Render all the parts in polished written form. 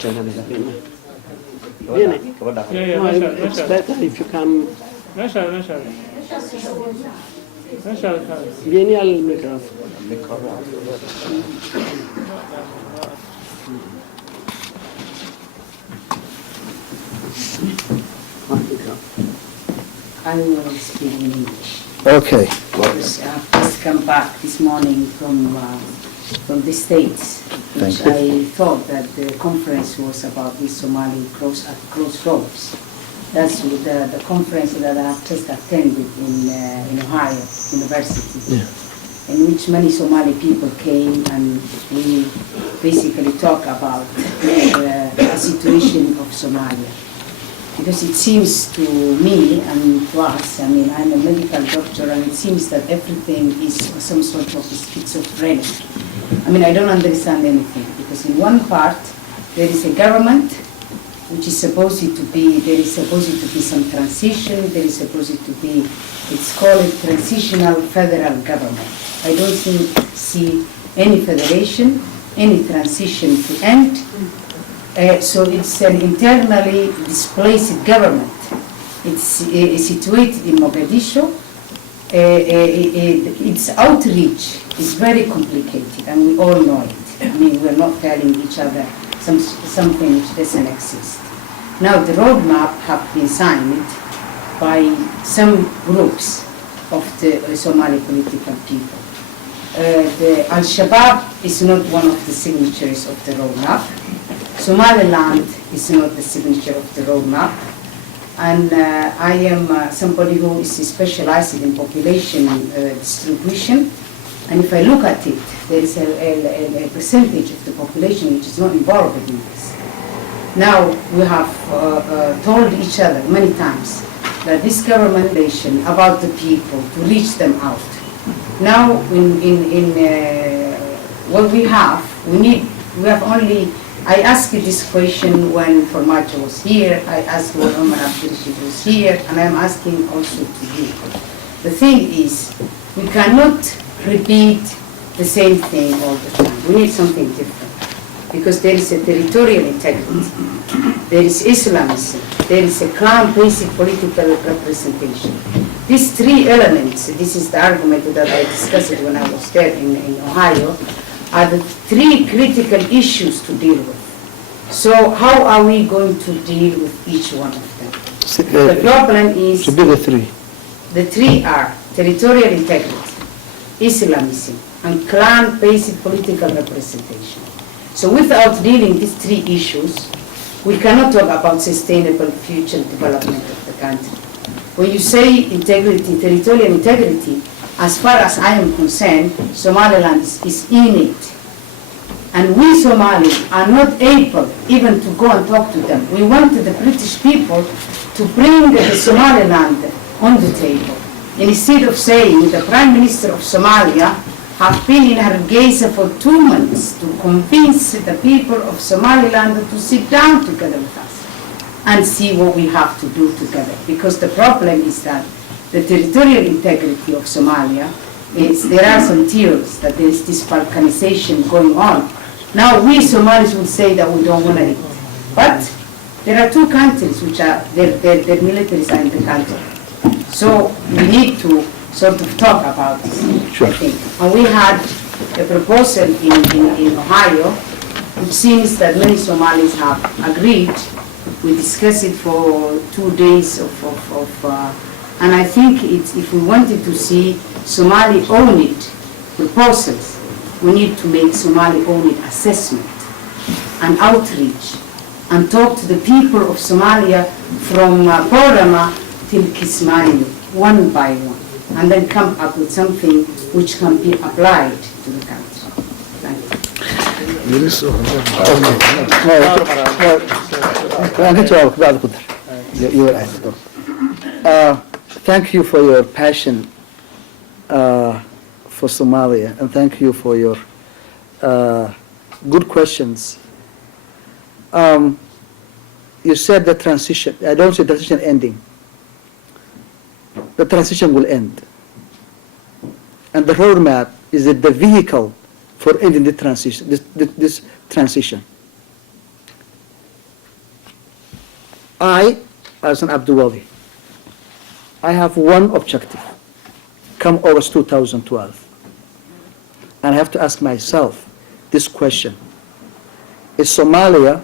Viene. No, it's better if you come. Vieni al microfono. I will speak in English. Okay. Because I've just come back this morning from the States, which I thought that the conference was about the Somali crossroads. That's the conference that I've just attended in Ohio University, in which many Somali people came, and we basically talk about the situation of Somalia. Because it seems to me and to us, I mean, I'm a medical doctor, and it seems that everything is some sort of schizophrenic. I mean, I don't understand anything, because in one part, there is a government which is supposed to be, there is supposed to be some transition, there is supposed to be, it's called a transitional federal government. I don't see any federation, any transition to end. So it's an internally displaced government. It's situated in Mogadishu. Its outreach is very complicated, and we all know it. I mean, we're not telling each other something which doesn't exist. Now, the roadmap have been signed by some groups of the Somali political people. The Al-Shabaab is not one of the signatories of the roadmap. Somaliland is not the signature of the roadmap. And I am somebody who is specialized in population distribution. And if I look at it, there is a percentage of the population which is not involved in this. Now, we have told each other many times that this government nation about the people, to reach them out. Now, what we have, I asked this question when Formaggio was here, I asked when Omar Abdurrashid was here, and I'm asking also to you. The thing is, we cannot repeat the same thing all the time. We need something different. Because there is a territorial integrity, there is Islamism, there is a clan-based political representation. These three elements, this is the argument that I discussed when I was there in Ohio, are the three critical issues to deal with. So how are we going to deal with each one of them? The problem is... To be the three. The three are territorial integrity, Islamism, and clan-based political representation. So without dealing these three issues, we cannot talk about sustainable future development of the country. When you say integrity, territorial integrity, as far as I am concerned, Somaliland is innate. And we Somalis are not able even to go and talk to them. We wanted the British people to bring the Somaliland on the table. Instead of saying the Prime Minister of Somalia have been in Hargeisa for 2 months to convince the people of Somaliland to sit down together with us and see what we have to do together. Because the problem is that the territorial integrity of Somalia is, there are some theories that there is this balkanization going on. Now we Somalis would say that we don't want it. But there are two countries which are, their militaries are in the country. So we need to sort of talk about this, Sure. I think. And we had a proposal in Ohio, which seems that many Somalis have agreed. We discussed it for 2 days and I think if we wanted to see Somali-owned proposals, we need to make Somali-owned assessment and outreach and talk to the people of Somalia from Borama till Kismayo, one by one, and then come up with something which can be applied to the country. Thank you. Thank you for your passion for Somalia, and thank you for your good questions. You said the transition, I don't say transition ending. The transition will end. And the roadmap is the vehicle for ending the transition, this transition. I, as an Abdulwali, I have one objective, come August 2012. And I have to ask myself this question. Is Somalia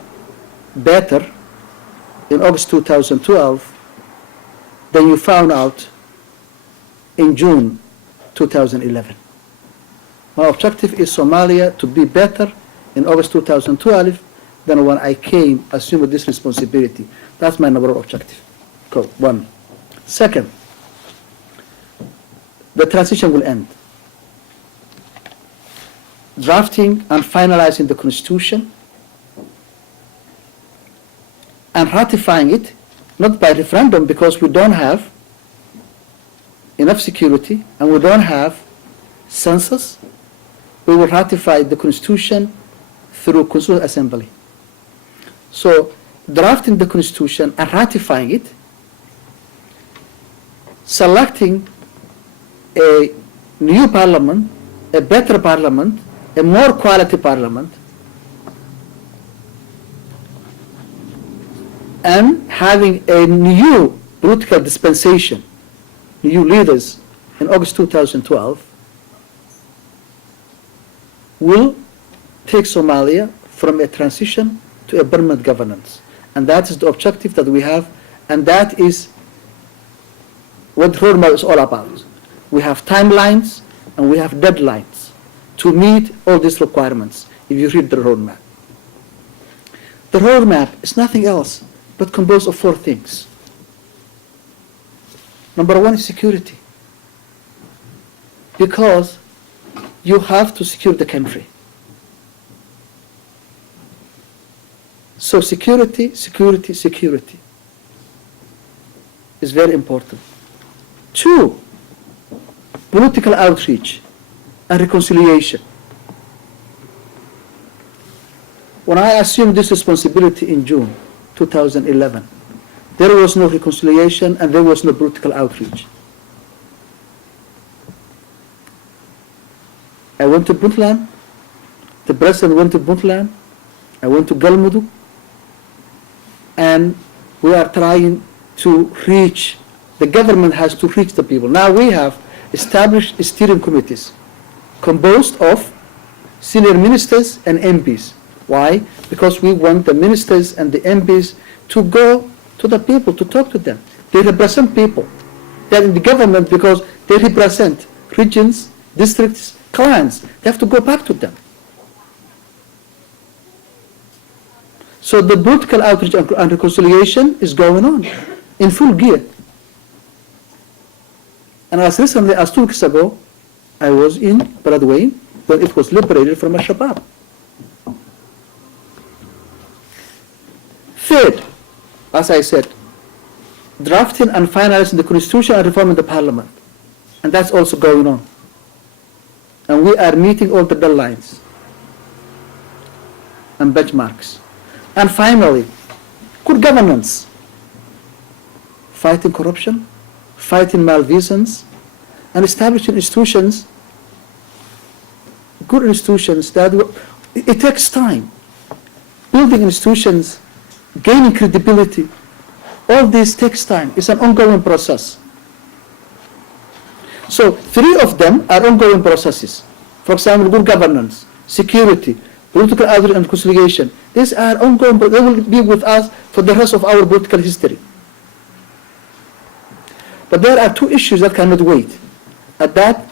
better in August 2012 than you found out in June 2011? My objective is Somalia to be better in August 2012 than when I came, assumed this responsibility. That's my number one objective. Go, one. Second, the transition will end. Drafting and finalizing the Constitution and ratifying it, not by referendum because we don't have enough security and we don't have census. We will ratify the Constitution through Constitutional Assembly. So drafting the Constitution and ratifying it, selecting a new parliament, a better parliament, a more quality parliament, and having a new political dispensation, new leaders in August 2012, will take Somalia from a transition to a permanent governance. And that is the objective that we have, and that is what the roadmap is all about. We have timelines and we have deadlines to meet all these requirements if you read the roadmap. The roadmap is nothing else but composed of four things. Number one is security. Because you have to secure the country. So security, security, security is very important. Two, political outreach and reconciliation. When I assumed this responsibility in June 2011, there was no reconciliation and there was no political outreach. I went to Puntland, the president went to Puntland, I went to Galmudug, and we are trying to reach, the government has to reach the people. Now we have established steering committees composed of senior ministers and MPs. Why? Because we want the ministers and the MPs to go to the people, to talk to them. They represent people. They're in the government because they represent regions, districts, clans. They have to go back to them. So the political outreach and reconciliation is going on in full gear. And as recently as 2 weeks ago, I was in Beledweyne when it was liberated from Al-Shabaab. Third, as I said, drafting and finalizing the Constitution and reforming the Parliament. And that's also going on. And we are meeting all the deadlines and benchmarks. And finally, good governance. Fighting corruption, fighting malfeasance, and establishing institutions, good institutions that it takes time. Building institutions, gaining credibility, all this takes time. It's an ongoing process. So 3 of them are ongoing processes. For example, good governance, security, political outreach and reconciliation. These are ongoing, but they will be with us for the rest of our political history. But there are 2 issues that cannot wait. At that,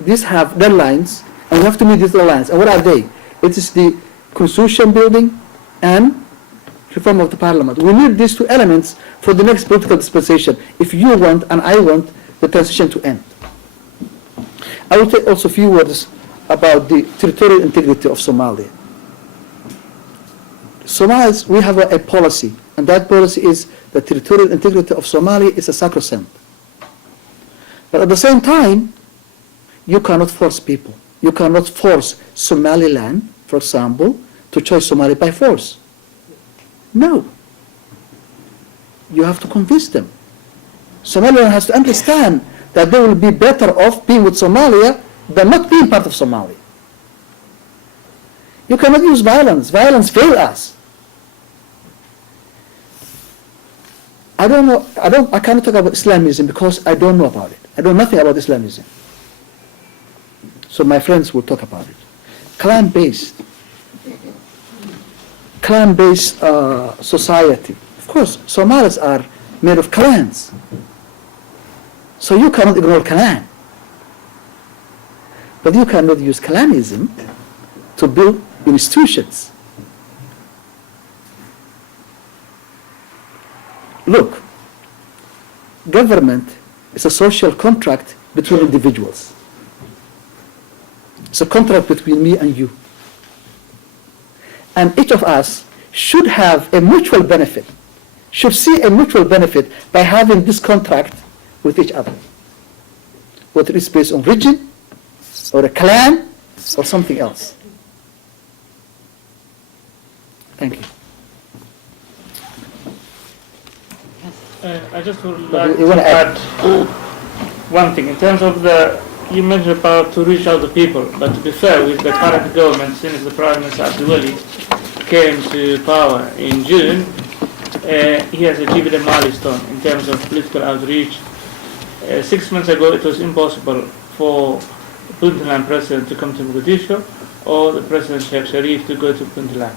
these have deadlines, and we have to meet these deadlines. And what are they? It is the constitution building and reform of the parliament. We need these 2 elements for the next political dispensation if you want and I want the transition to end. I will take also a few words about the territorial integrity of Somalia. Somalis, we have a policy, and that policy is the territorial integrity of Somalia is a sacrosanct. But at the same time, you cannot force people. You cannot force Somaliland, for example, to choose Somalia by force. No. You have to convince them. Somaliland has to understand that they will be better off being with Somalia than not being part of Somalia. You cannot use violence. Violence fails us. I don't know, I cannot talk about Islamism because I don't know about it. I know nothing about Islamism. So my friends will talk about it. Clan-based society. Of course, Somalis are made of clans. So you cannot ignore clan. But you cannot use clanism to build institutions. Look, government is a social contract between individuals. It's a contract between me and you. And each of us should have a mutual benefit, should see a mutual benefit by having this contract with each other. Whether it's based on religion, or a clan, or something else. Thank you. I just would like to add one thing. In terms of you mentioned about to reach out to people, but to be fair, with the current government, since the Prime Minister Abdulwali came to power in June, he has achieved a milestone in terms of political outreach. 6 months ago, it was impossible for Puntland President to come to Mogadishu or the President Sheikh Sharif to go to Puntland.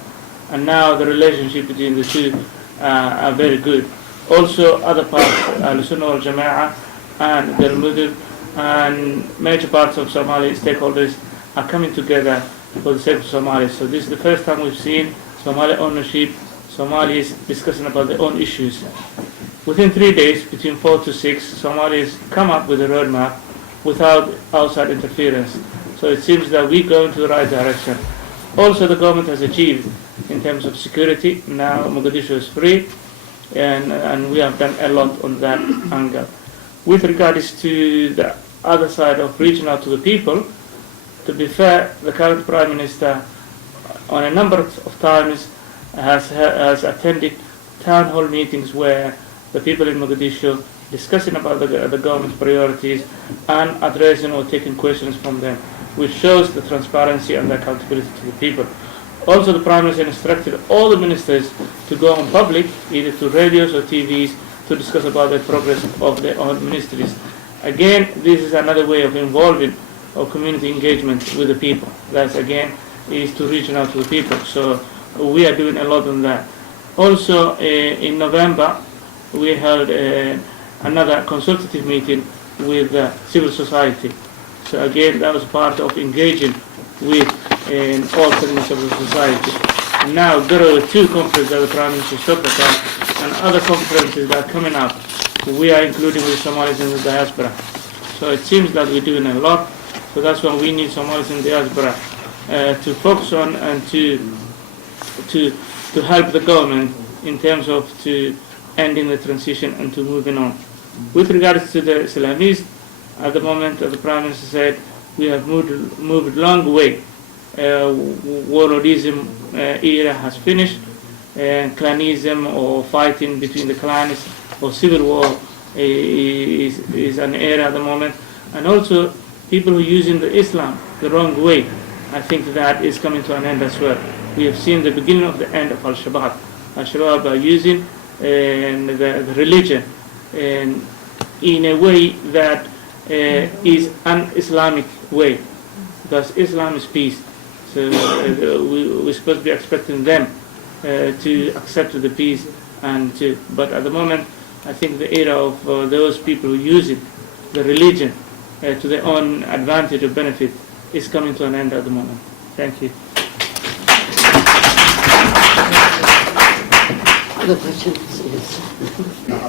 And now the relationship between the two are very good. Also, other parts, Al-Sunnah wal-Jama'ah and Galmudug and major parts of Somali stakeholders are coming together for the sake of Somalis. So this is the first time we've seen Somali ownership, Somalis discussing about their own issues. Within 3 days, between 4 to 6, Somalis come up with a roadmap without outside interference. So it seems that we go into the right direction. Also, the government has achieved in terms of security. Now Mogadishu is free, and we have done a lot on that angle. With regards to the other side of reaching out to the people, to be fair, the current Prime Minister on a number of times has attended town hall meetings where the people in Mogadishu discussing about the government's priorities and addressing or taking questions from them, which shows the transparency and the accountability to the people. Also, the Prime Minister instructed all the ministers to go on public, either to radios or TVs, to discuss about the progress of their own ministries. Again, this is another way of involving or community engagement with the people. That again is to reach out to the people. So we are doing a lot on that. Also, in November, we held another consultative meeting with civil society. So again, that was part of engaging with all segments of the society. And now there are 2 conferences that the Prime Minister spoke about, and other conferences that are coming up. We are including with Somalis in the diaspora. So it seems that we're doing a lot. So that's why we need Somalis in the diaspora to focus on and to help the government in terms of to ending the transition and to moving on. With regards to the Islamists, at the moment the Prime Minister said we have moved a long way. Warlordism era has finished, clanism or fighting between the clans or civil war is an era at the moment, and also people who are using the Islam the wrong way. I think that is coming to an end as well. We have seen the beginning of the end of Al-Shabaab. Al-Shabaab are using the religion in a way that is an Islamic way, because Islam is peace. So we're supposed to be expecting them to accept the peace, but at the moment I think the era of those people who use it, the religion, to their own advantage or benefit is coming to an end at the moment. Thank you. Other questions? Yes.